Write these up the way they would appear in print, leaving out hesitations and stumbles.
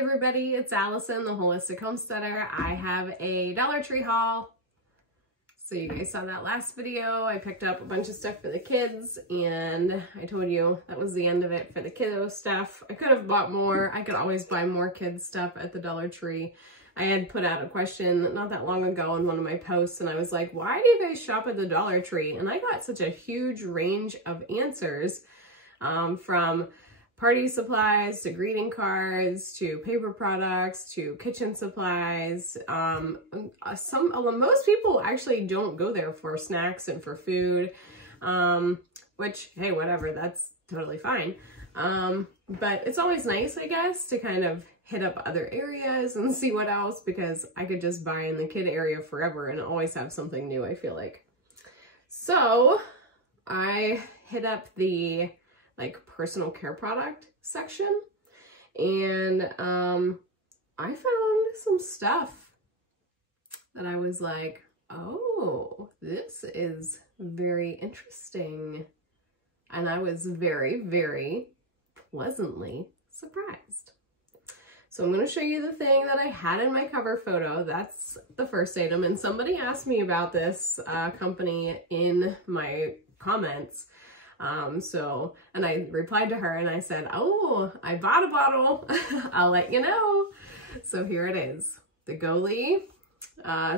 everybody, it's Allison, the Holistic Homesteader. I have a Dollar Tree haul. So you guys saw that last video. I picked up a bunch of stuff for the kids and I told you that was the end of it for the kiddo stuff. I could have bought more. I could always buy more kids stuff at the Dollar Tree. I had put out a question not that long ago in one of my posts and I was like, why do you guys shop at the Dollar Tree? And I got such a huge range of answers from party supplies to greeting cards to paper products to kitchen supplies. Most people actually don't go there for snacks and for food, which, hey, whatever, that's totally fine. But it's always nice, I guess, to kind of hit up other areas and see what else, because I could just buy in the kid area forever and always have something new, I feel like. So I hit up the personal care product section and I found some stuff that I was like, oh, this is very interesting. And I was very, very pleasantly surprised. So I'm going to show you the thing that I had in my cover photo. That's the first item. And somebody asked me about this company in my comments. And I replied to her and I said, oh, I bought a bottle. I'll let you know. So here it is. The Gauze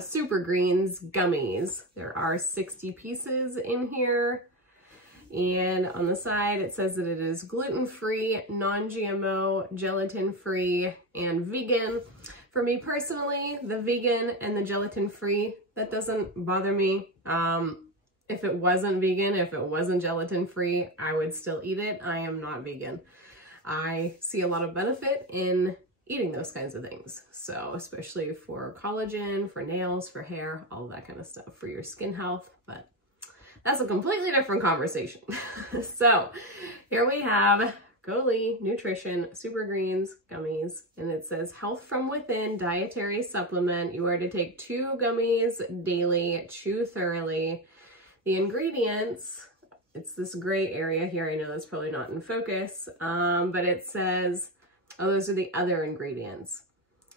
Super Greens Gummies. There are 60 pieces in here. And on the side, it says that it is gluten-free, non-GMO, gelatin-free, and vegan. For me personally, the vegan and the gelatin-free, that doesn't bother me. If it wasn't vegan, if it wasn't gelatin-free, I would still eat it. I am not vegan. I see a lot of benefit in eating those kinds of things. So especially for collagen, for nails, for hair, all of that kind of stuff, for your skin health. But that's a completely different conversation. So here we have Gauze Nutrition Super Greens Gummies, and it says health from within dietary supplement. You are to take 2 gummies daily, chew thoroughly. The ingredients, it's this gray area here. I know that's probably not in focus, but it says, oh, those are the other ingredients.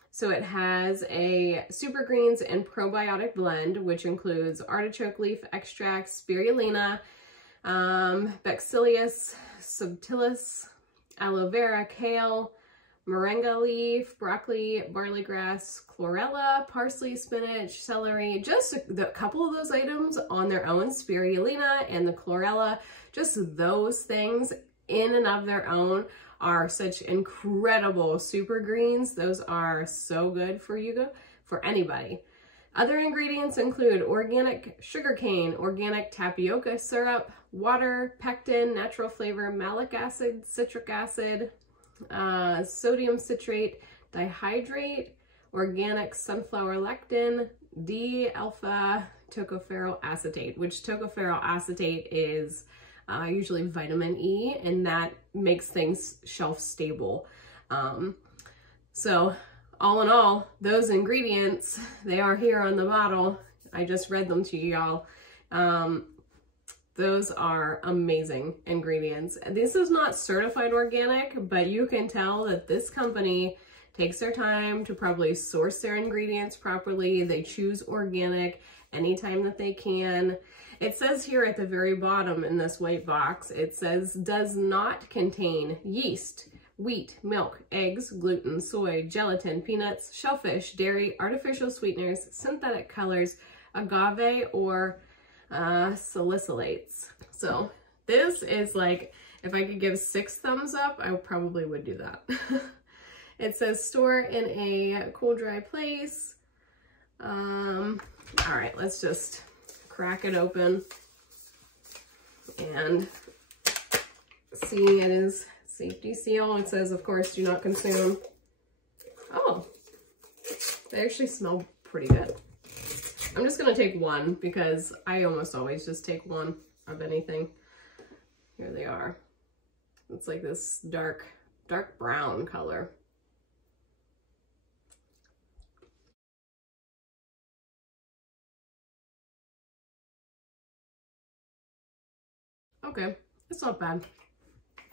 So it has a Super Greens and probiotic blend, which includes artichoke leaf extract, spirulina, Bacillus subtilis, aloe vera, kale, moringa leaf, broccoli, barley grass, chlorella, parsley, spinach, celery. Just a couple of those items on their own, spirulina and the chlorella, just those things in and of their own are such incredible super greens. Those are so good for you, for anybody. Other ingredients include organic sugarcane, organic tapioca syrup, water, pectin, natural flavor, malic acid, citric acid, sodium citrate, dihydrate, organic sunflower lectin, D-alpha tocopherol acetate, which tocopherol acetate is usually vitamin E, and that makes things shelf stable. So all in all, those ingredients, they are here on the bottle. I just read them to y'all. Those are amazing ingredients. This is not certified organic, but you can tell that this company takes their time to probably source their ingredients properly. They choose organic anytime that they can. It says here at the very bottom in this white box, it says does not contain yeast, wheat, milk, eggs, gluten, soy, gelatin, peanuts, shellfish, dairy, artificial sweeteners, synthetic colors, agave, or salicylates. So this is like, if I could give 6 thumbs up, I probably would do that. It says store in a cool, dry place. All right, let's just crack it open and see. It is safety seal. It says, of course, do not consume. Oh, they actually smell pretty good. I'm just going to take one because I almost always just take one of anything. Here they are. It's like this dark brown color. Okay, it's not bad.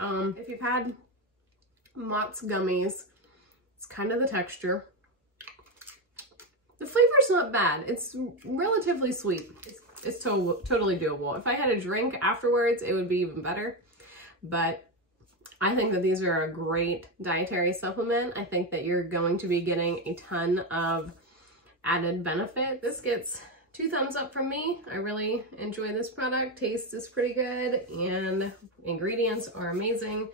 If you've had Mott's gummies, it's kind of the texture. The flavor's not bad. It's relatively sweet. It's totally doable. If I had a drink afterwards, it would be even better. But I think that these are a great dietary supplement. I think that you're going to be getting a ton of added benefit. This gets 2 thumbs up from me. I really enjoy this product. Taste is pretty good and ingredients are amazing.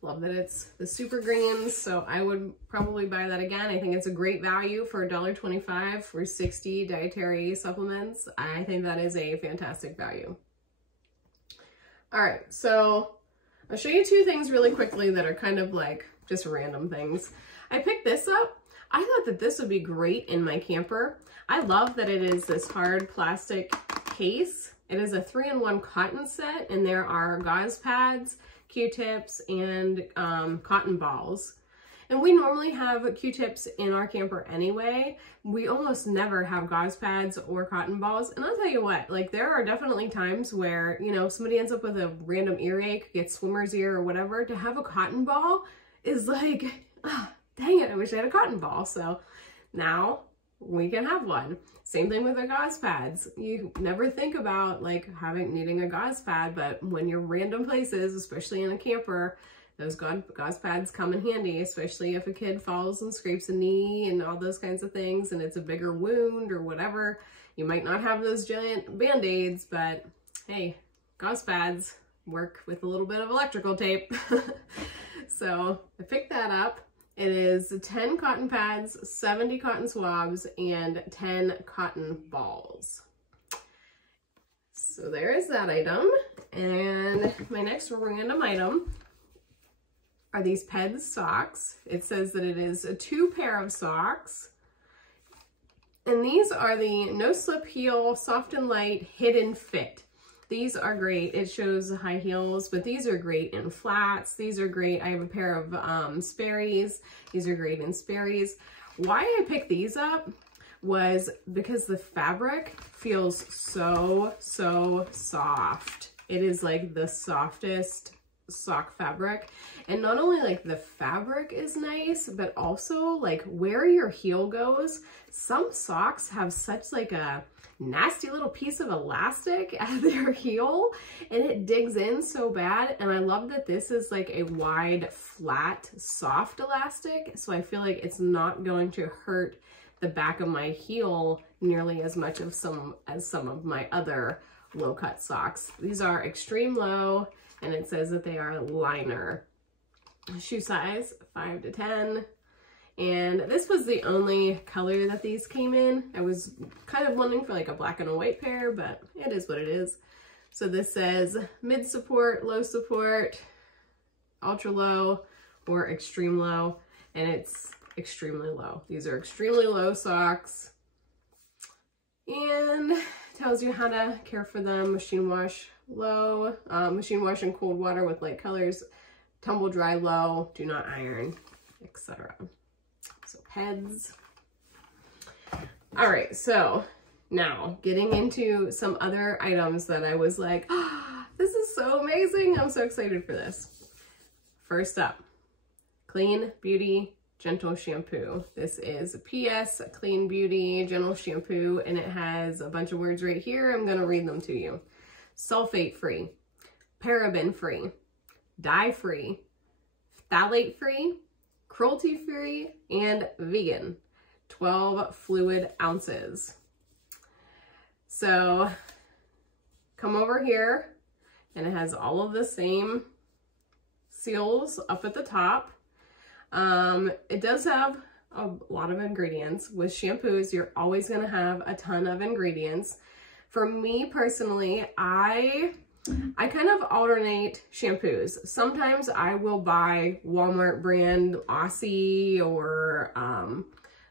Love that it's the super greens, so I would probably buy that again. I think it's a great value for $1.25 for 60 dietary supplements. I think that is a fantastic value. All right, so I'll show you 2 things really quickly that are kind of like just random things. I picked this up. I thought that this would be great in my camper. I love that it is this hard plastic case. It is a 3-in-1 cotton set, and there are gauze pads, Q-tips, and cotton balls. And we normally have Q-tips in our camper anyway. We almost never have gauze pads or cotton balls. And I'll tell you what, like there are definitely times where, you know, somebody ends up with a random earache, gets swimmer's ear or whatever. To have a cotton ball is like, oh, dang it, I wish I had a cotton ball. So now we can have one. Same thing with the gauze pads. You never think about like needing a gauze pad, but when you're random places, especially in a camper, those gauze pads come in handy, especially if a kid falls and scrapes a knee and all those kinds of things, and it's a bigger wound or whatever. You might not have those giant Band-Aids, but hey, gauze pads work with a little bit of electrical tape. So I picked that up. It is 10 cotton pads, 70 cotton swabs, and 10 cotton balls. So there is that item. And my next random item are these Peds Socks. It says that it is a 2 pair of socks. And these are the No Slip Heel Soft and Light Hidden Fit. These are great. It shows high heels, but these are great in flats. These are great. I have a pair of Sperry's. These are great in Sperry's. Why I picked these up was because the fabric feels so soft. It is like the softest sock fabric. And not only like the fabric is nice, but also like where your heel goes. Some socks have such like a nasty little piece of elastic at their heel, and it digs in so bad. And I love that this is like a wide, flat, soft elastic, so I feel like it's not going to hurt the back of my heel nearly as much as some of my other low cut socks. These are extreme low, and it says that they are liner. Shoe size 5 to 10. And this was the only color that these came in. I was kind of wanting for like a black and a white pair, but it is what it is. So this says mid support, low support, ultra low, or extreme low, and it's extremely low. These are extremely low socks, and tells you how to care for them. Machine wash low, machine wash in cold water with light colors, tumble dry low, do not iron, etc. So Peds. All right, so now getting into some other items that I was like, oh, this is so amazing. I'm so excited for this. First up, Clean Beauty Gentle Shampoo. This is PS Clean Beauty Gentle Shampoo, and it has a bunch of words right here. I'm gonna read them to you. Sulfate free, paraben free, dye free, phthalate free, cruelty free, and vegan. 12 fluid ounces. So come over here, and it has all of the same seals up at the top. It does have a lot of ingredients. With shampoos, you're always going to have a ton of ingredients. For me personally, I kind of alternate shampoos. Sometimes I will buy Walmart brand Aussie or,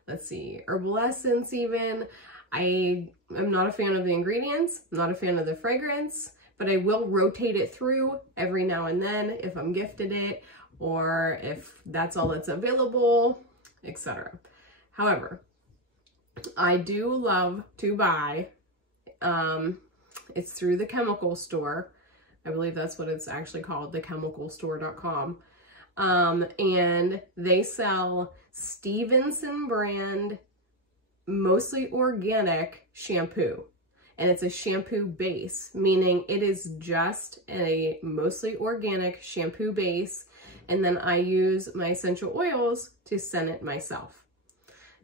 let's see, Herbal Essence even. I am not a fan of the ingredients, not a fan of the fragrance, but I will rotate it through every now and then if I'm gifted it or if that's all that's available, etc. However, I do love to buy, it's through the chemical store. I believe that's what it's actually called, thechemicalstore.com. And they sell Stevenson brand, mostly organic shampoo. And it's a shampoo base, meaning it is just a mostly organic shampoo base. And then I use my essential oils to scent it myself.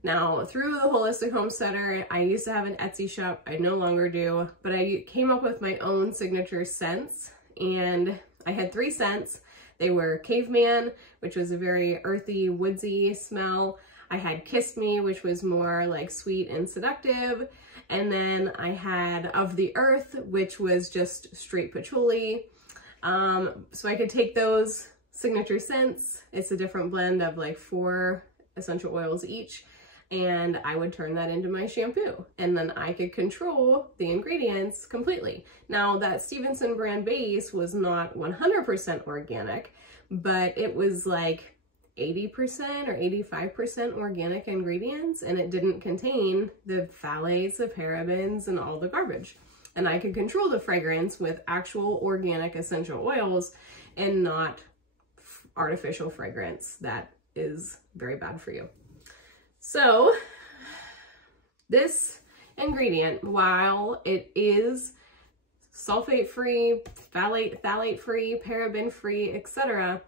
Now, through the Holistic Homesteader, I used to have an Etsy shop. I no longer do, but I came up with my own signature scents, and I had 3 scents. They were Caveman, which was a very earthy, woodsy smell. I had Kiss Me, which was more like sweet and seductive. And then I had Of the Earth, which was just straight patchouli. So I could take those signature scents. It's a different blend of like 4 essential oils each. And I would turn that into my shampoo, and then I could control the ingredients completely. Now, that Stevenson brand base was not 100% organic, but it was like 80% or 85% organic ingredients, and it didn't contain the phthalates, the parabens, and all the garbage. And I could control the fragrance with actual organic essential oils and not artificial fragrance that is very bad for you. So this ingredient, while it is sulfate-free, phthalate-free, paraben-free, etc.,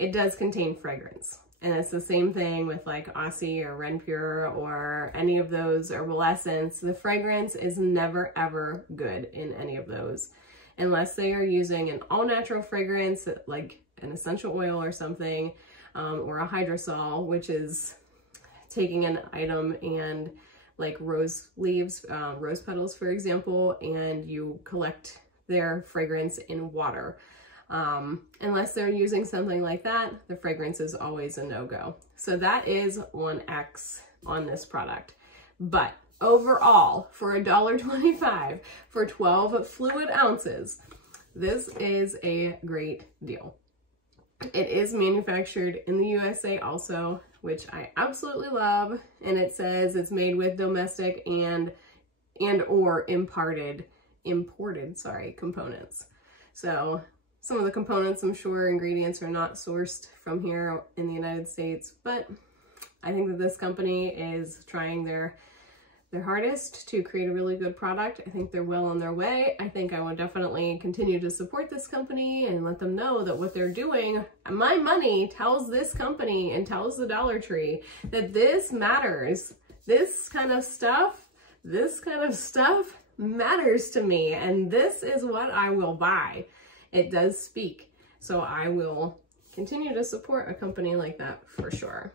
it does contain fragrance. And it's the same thing with like Aussie or Renpure or any of those herbal essence. The fragrance is never ever good in any of those, unless they are using an all-natural fragrance like an essential oil or something, or a hydrosol, which is taking an item and like rose leaves, rose petals, for example, and you collect their fragrance in water. Unless they're using something like that, the fragrance is always a no-go. So that is 1X on this product. But overall, for $1.25 for 12 fluid ounces, this is a great deal. It is manufactured in the USA also, which I absolutely love. And it says it's made with domestic and or imported components. So some of the components, I'm sure, ingredients are not sourced from here in the United States, but I think that this company is trying their hardest to create a really good product. I think they're well on their way. I think I will definitely continue to support this company and let them know that what they're doing, my money tells this company and tells the Dollar Tree that this matters. This kind of stuff matters to me, and this is what I will buy. It does speak. So I will continue to support a company like that for sure.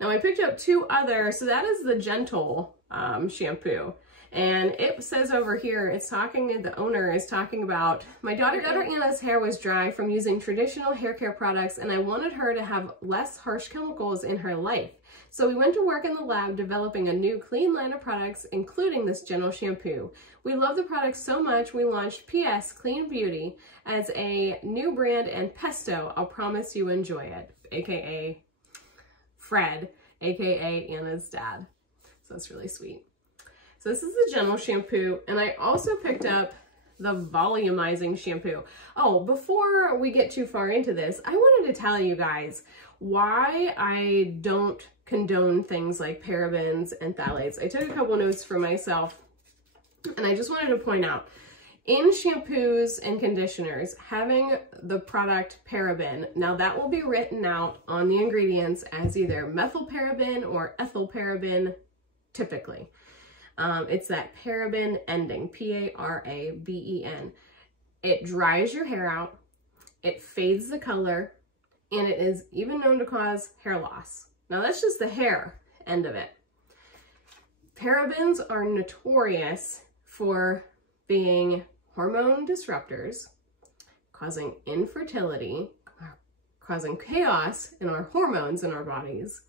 Now I picked up 2 other, so that is the Gentle shampoo. And it says over here, the owner is talking about, my daughter Anna's hair was dry from using traditional hair care products, and I wanted her to have less harsh chemicals in her life. So we went to work in the lab developing a new clean line of products, including this Gentle shampoo. We love the product so much, we launched PS Clean Beauty as a new brand, and Pesto, I'll promise you enjoy it, aka Fred, aka Anna's dad. So that's really sweet. So this is the Gentle shampoo, and I also picked up the volumizing shampoo. Oh, before we get too far into this, I wanted to tell you guys why I don't condone things like parabens and phthalates. I took a couple notes for myself, and I just wanted to point out, in shampoos and conditioners, having the product paraben, now that will be written out on the ingredients as either methylparaben or ethylparaben, typically. It's that paraben ending, P-A-R-A-B-E-N. It dries your hair out, it fades the color, and it is even known to cause hair loss. Now that's just the hair end of it. Parabens are notorious for being hormone disruptors, causing infertility, causing chaos in our hormones in our bodies.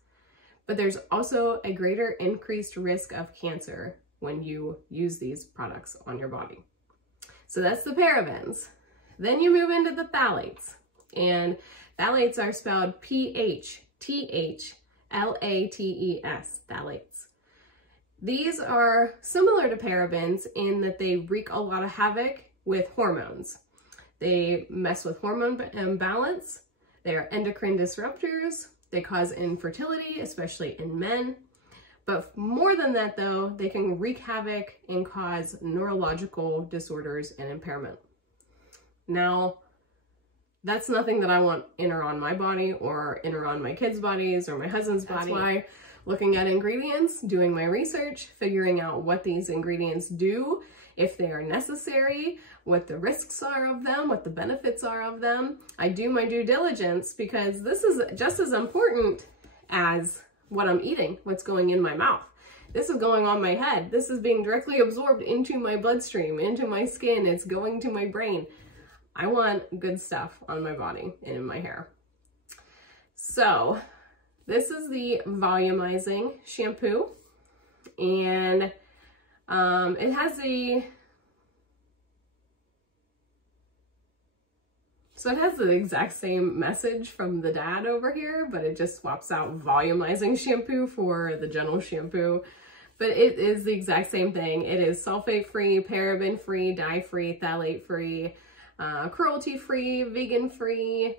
But there's also a greater increased risk of cancer when you use these products on your body. So that's the parabens. Then you move into the phthalates, and phthalates are spelled P-H-T-H-L-A-T-E-S, phthalates. These are similar to parabens in that they wreak a lot of havoc with hormones. They mess with hormone balance. They are endocrine disruptors. They cause infertility, especially in men. But more than that though, they can wreak havoc and cause neurological disorders and impairment. Now, that's nothing that I want in or on my body or in or on my kids' bodies or my husband's body. That's why looking at ingredients, doing my research, figuring out what these ingredients do, if they are necessary, what the risks are of them, what the benefits are of them. I do my due diligence because this is just as important as what I'm eating, what's going in my mouth. This is going on my head. This is being directly absorbed into my bloodstream, into my skin. It's going to my brain. I want good stuff on my body and in my hair. So this is the volumizing shampoo, and it has the exact same message from the dad over here, but it just swaps out volumizing shampoo for the gentle shampoo. But it is the exact same thing. It is sulfate-free, paraben-free, dye-free, phthalate-free, cruelty-free, vegan-free,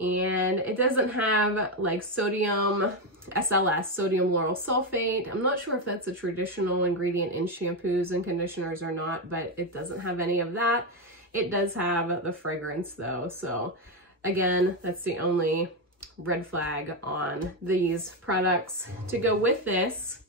and it doesn't have like sodium, SLS, sodium lauryl sulfate. I'm not sure if that's a traditional ingredient in shampoos and conditioners or not, but it doesn't have any of that. It does have the fragrance though. So again, that's the only red flag on these products. To go with this,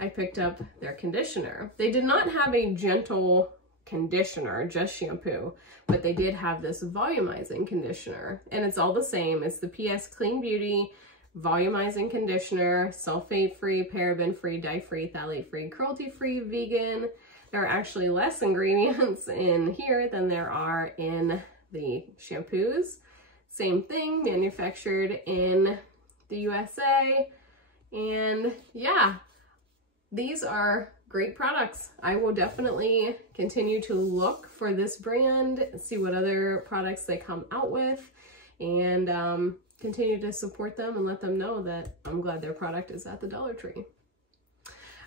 I picked up their conditioner. They did not have a gentle conditioner, just shampoo, but they did have this volumizing conditioner, and it's all the same. It's the PS Clean Beauty volumizing conditioner, sulfate-free, paraben-free, dye-free, phthalate-free, cruelty-free, vegan. There are actually less ingredients in here than there are in the shampoos. Same thing, manufactured in the USA. And yeah, these are great products. I will definitely continue to look for this brand, see what other products they come out with, and continue to support them and let them know that I'm glad their product is at the Dollar Tree.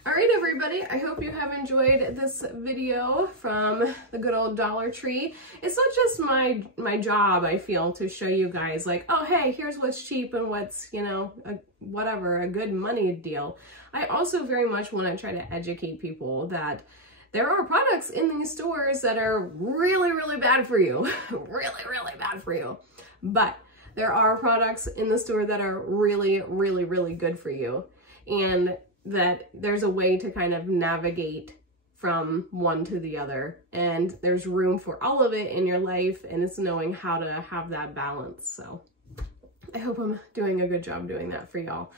All right, everybody, I hope you have enjoyed this video from the good old Dollar Tree. It's not just my job, I feel, to show you guys like, oh, hey, here's what's cheap and what's, you know, a good money deal. I also very much want to try to educate people that there are products in these stores that are really, really bad for you. Really, really bad for you. But there are products in the store that are really, really, really good for you. And that there's a way to kind of navigate from one to the other, and there's room for all of it in your life, and it's knowing how to have that balance. So I hope I'm doing a good job doing that for y'all.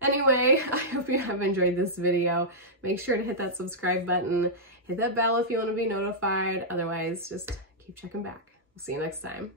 Anyway, I hope you have enjoyed this video. Make sure to hit that subscribe button, hit that bell if you want to be notified. Otherwise, just keep checking back. We'll see you next time.